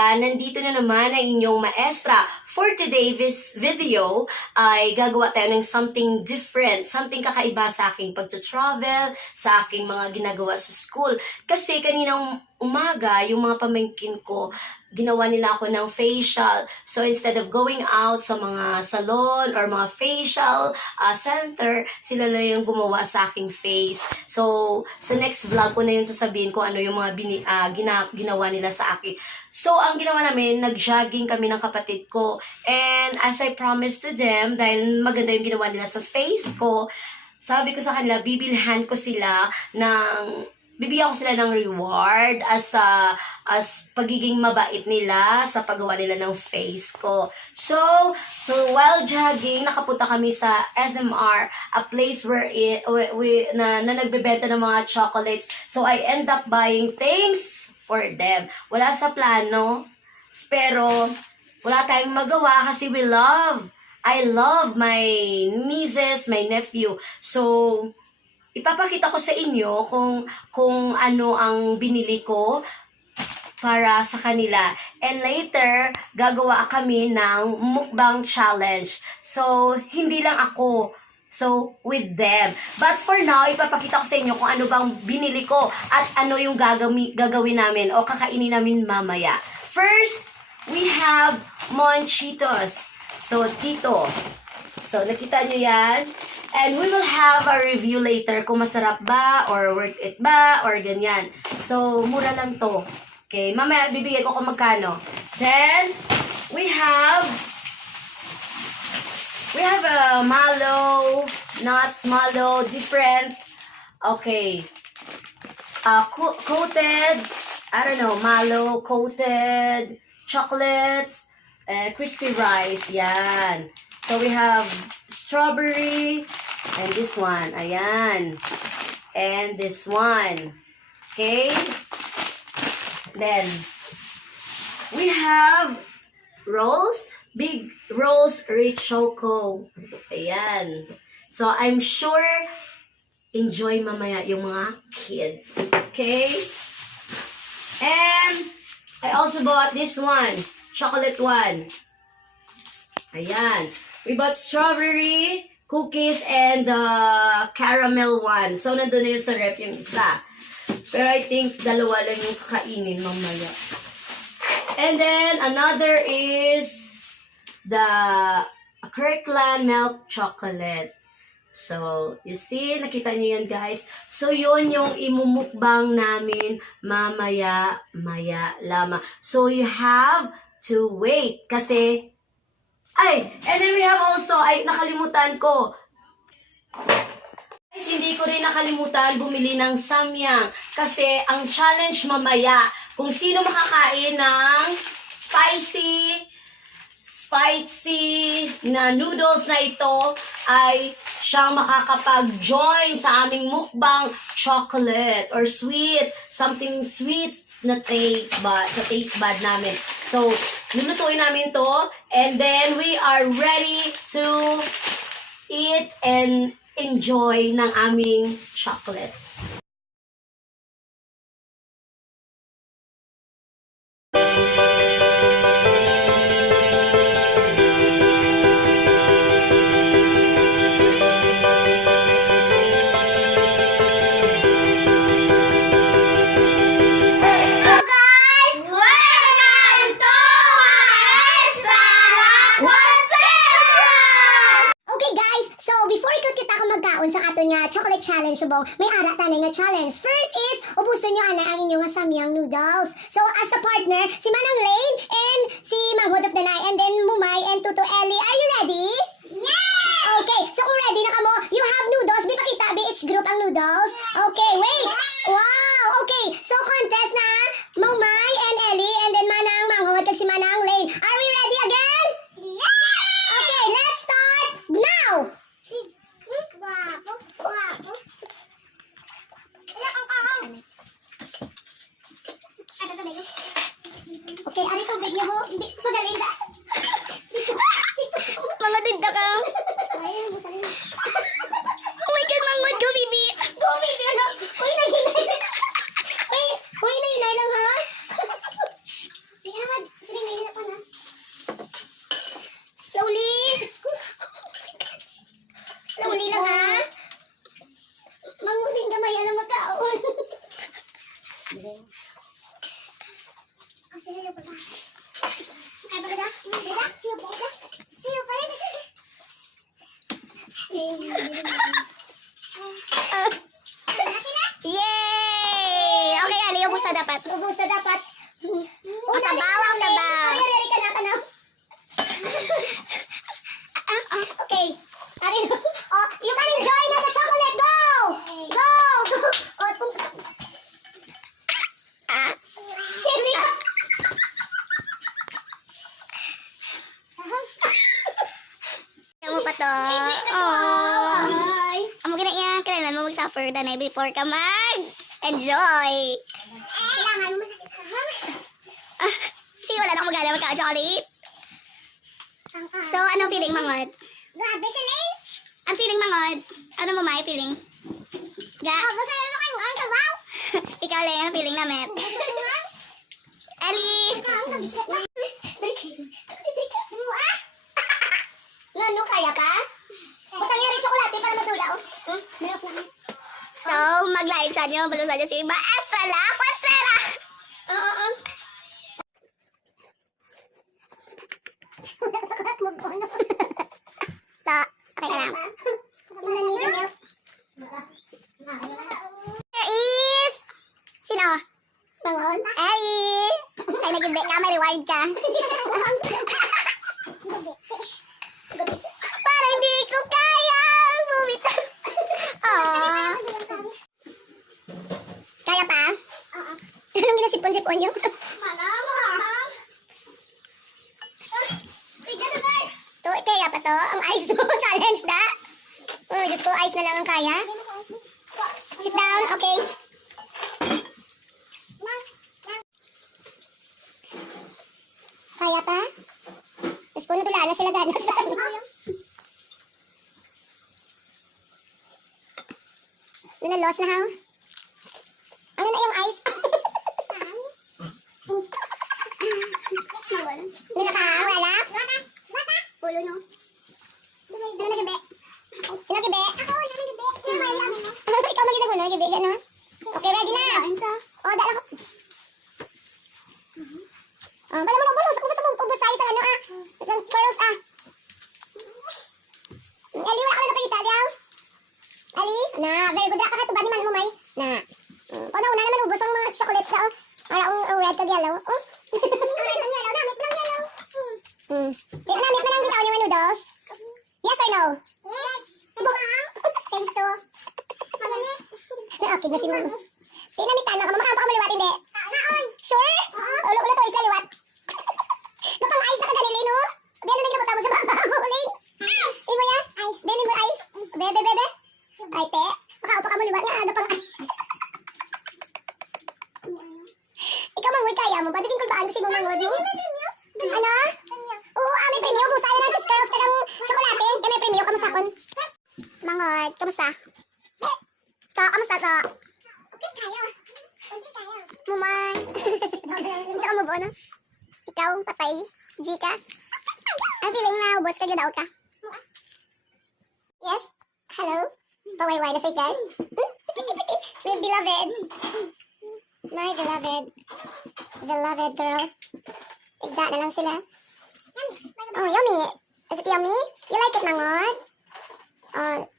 Kaya nandito na naman ang inyong maestra. For today's video ay gagawa tayo ng something different, something kakaiba sa aking pag-travel, sa aking mga ginagawa sa school. Kasi kaninang umaga, yung mga pamangkin ko, ginawa nila ako ng facial. So, instead of going out sa mga salon or mga facial center, sila na yung gumawa sa aking face. So, sa next vlog ko na yun sasabihin ko ano yung mga ginawa nila sa akin. So, ang ginawa namin, nag-jogging kami ng kapatid ko. And as I promised to them, dahil maganda yung ginawa nila sa face ko, sabi ko sa kanila, bibilhan ko sila ng bibigyan ko sila ng reward as pagiging mabait nila sa paggawa nila ng face ko. So while jogging, nakapunta kami sa SMR, a place where na nagbebenta ng mga chocolates. So I end up buying things for them. Wala sa plano, pero wala tayong magawa kasi I love my nieces, my nephew. So ipapakita ko sa inyo kung ano ang binili ko para sa kanila. And later, gagawa kami ng mukbang challenge. So, hindi lang ako. So, with them. But for now, ipapakita ko sa inyo kung ano bang binili ko at ano yung gagawin namin o kakainin namin mamaya. First, we have Monchitos. So, dito. So, nakita nyo yan? And we will have a review later kung masarap ba or worth it ba or ganyan. So, mura lang to. Okay, mamaya bibigay ko kung magkano. Then, we have mallow, nuts, mallow, different. Okay. Coated, I don't know, mallow, coated, chocolates, crispy rice. Yan. So, we have strawberry, and this one, ayan. And this one. Okay? Then, we have rolls, big rolls, rich choco. Ayan. So, I'm sure, enjoy mamaya yung mga kids. Okay? And, I also bought this one, chocolate one. Ayan. We bought strawberry, cookies, and caramel one. So, nandun na yun sa ref yung isa. Pero I think dalawa lang yung kakainin mamaya. And then, another is the Kirkland milk chocolate. So, you see, nakita nyo yan guys. So, yun yung imumukbang namin mamaya, lama. So, you have to wait. Kasi, and then we have also, nakalimutan ko. Guys, hindi ko rin nakalimutan bumili ng samyang. Kasi ang challenge mamaya, kung sino makakain ng spicy na noodles na ito, ay siyang makakapag-join sa aming mukbang chocolate or sweet, something sweet na taste bud namin. So, lulutuin namin to, and then we are ready to eat and enjoy ng aming chocolate. Sa ato nga chocolate challenge subong may ara tanay nga challenge. First is ubuson nyo ana ang inyong samyang noodles. So as a partner, si Manang Lane and si Mang Hood of the Night and then Mumay and Tuto Ellie. Are you ready? Yes! Okay, so kung ready na kamo, you have noodles. Bipakita each group ang noodles. Okay, wait. Wow, okay. So contest na Mumay and Ellie and then Manang Mang Hood kag si Manang Lane. Are we ready again? Yes! Okay, let's start now. Okay, ari tubig niyo ho. Hindi, magaling na. dapat. Ubus na dapat. Sabaw ang sabaw. Ari ka na. Okay. Ari. Oh, you can enjoy na sa chocolate. Go! Go! Oh, Henry. Ayaw mo pa to. Amo gina iya. Kailangan mo mag-suffer na na before ka mag-enjoy. Kailangan mo sige, wala na akong magala magka-chocolate. So, anong feeling, Mangod? Grabe sila. Ang feeling, Mangod? Ano mo, May, feeling? Ga? Oh, basta yun kayo. Ang sabaw. Ikaw lang ang feeling namin. Ellie! Ano, kaya pa? Butang yan yung tsokolate para matula, oh. So, mag-live sa nyo. Balusan nyo si Maestra La Pasera! Oo. So, okay ka lang. There is... Sino? Bangon? Ellie! Kaya nag-ibig ka, may reward ka. Para hindi ko kaya bumitaw. Aww. Kaya pa? Oo. Anong ginasipon-sipon nyo? To, kaya pa to? Ang ice mo, challenge na. Oh, Diyos ko, ice na lang ang kaya. Sit down, okay. Kaya pa? Diyos ko, natulala sila gano'n. Nanalos na ha? Ano na yung ice? Wala? Ulo no? Sino nagabi? Sino nagabi? Ako, nagabi. Ikaw magiging na nagabi, gano'n? Okay, ready na? Oh, dala ko. Bala mo na, bala. Sa ubos tayo sa ano, Sa chorus, Ali, wala ka na kapagita, diyaw? Ali? Na, very good. Raka ka ito ba ni man mo, May? Na. Una naman ubos ang mga chocolates na, Para ang red kag yellow. Oh. Red kag yellow, namit lang yellow. Namit mo lang bitaw yung noodles? Yes or no? Yes. Thanks to. Malamit. Okay na si Mama. Pinamitan na ka. Mamakang pa ka maliwat, hindi? Naon. Sure? Ulo to, isla liwat. Napang ice na ka ganili, no? Beno na ginabot mo sa baba. Uling. Ice. Imo ya? Ice. Beno mo ice. Bebe. Ay, te. Makaupa ka maliwat nga. Napang ice. Ikaw mangod kaya mo. Pwede king kulbaan kasi mo mangod mo. Ano? Oo, may premio. Busa na lang. Just girls ka ng tsokolate. May premio. Kamusta kon? Mangod. Kamusta? Kamusta sa? Okay kayo. Mumay. Hindi ka mabuo, no? Ikaw, patay. G ka? Ang feeling na ubos ka, gadaw ka. Yes? Hello? Pawayway na sa ikan? My beloved. My beloved. Beloved girl. Igda na lang sila. Oh, yummy. Is it yummy? You like it, Mangod?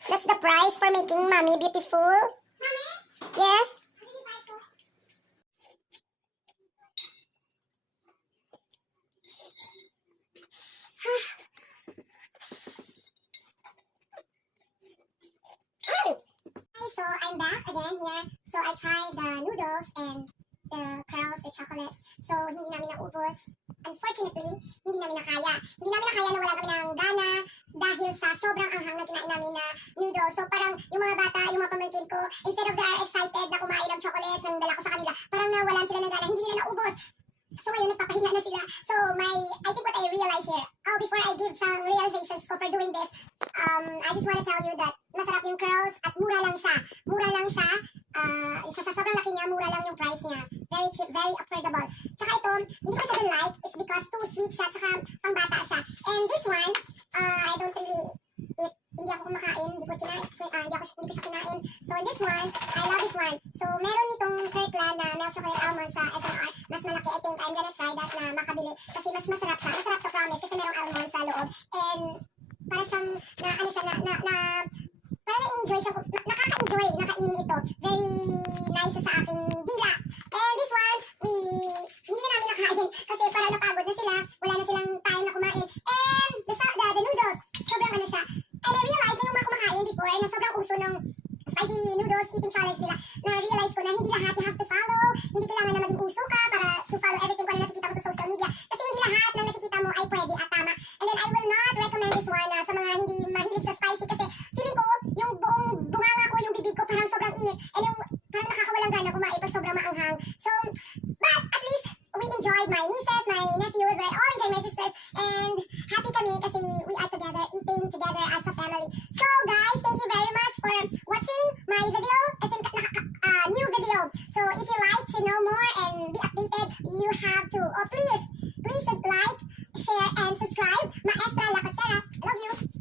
That's the price for making mommy beautiful. Mommy? Yes? So I'm back again here. So I tried the noodles and the curls, the chocolates. So hindi namin naubos. Unfortunately, hindi namin nakaya. Hindi namin nakaya na wala kami ng gana dahil sa sobrang anghang na kinain namin na noodles. So parang yung mga bata, yung mga pamangkin ko, instead of they are excited na kumain ng chocolates ng dala ko sa kanila, parang nawalan sila ng gana. Hindi nila naubos. So ngayon, nagpapahinga na sila. So I think what I realize here, before I give some realizations ko for doing this, I just want to tell you that masarap yung curls at mura lang siya. Mura lang siya. Sa sobrang laki niya, mura lang yung price niya. Very cheap, very affordable. Tsaka ito, hindi ko siya din like. It's because too sweet siya, tsaka pang bata siya. And this one, I don't really eat. Hindi ako kumakain, hindi ko siya kinain. So this one, I love this one. So meron nitong Kirkland na milk chocolate almond sa SNR. Mas malaki, I think I'm gonna try that na makabili. Kasi mas masarap siya. Masarap to promise kasi merong almond sa loob. And para siyang, para na-enjoy siya, nakaka-enjoy, nakainin ito. Very nice sa aking dila. And this one, hindi na namin nakain kasi parang napagod na sila, wala na silang time na kumain. And the noodles, sobrang ano siya. And I realized na yung mga kumakain before, na sobrang uso ng spicy noodles eating challenge nila, na-realize ko na hindi lahat you have to follow, hindi kailangan na maging uso ka para to follow everything kung ano nakikita mo sa social media. Kasi hindi lahat ng nakikita mo ay pwede at tama. And then I will not recommend this one sa mga hindi mahilig sa spicy kasi feeling ko, yung buong bunganga ko, yung bibig ko parang sobrang init. And yung parang nakakawalang gana kumain pag sobrang maanghang. So, but at least, we enjoyed my nieces, my nephew, we all enjoyed my sisters, and happy kami kasi we are together, eating together as a family. So guys, thank you very much for watching my video. I think new video. So if you like to know more and be updated, you have to, please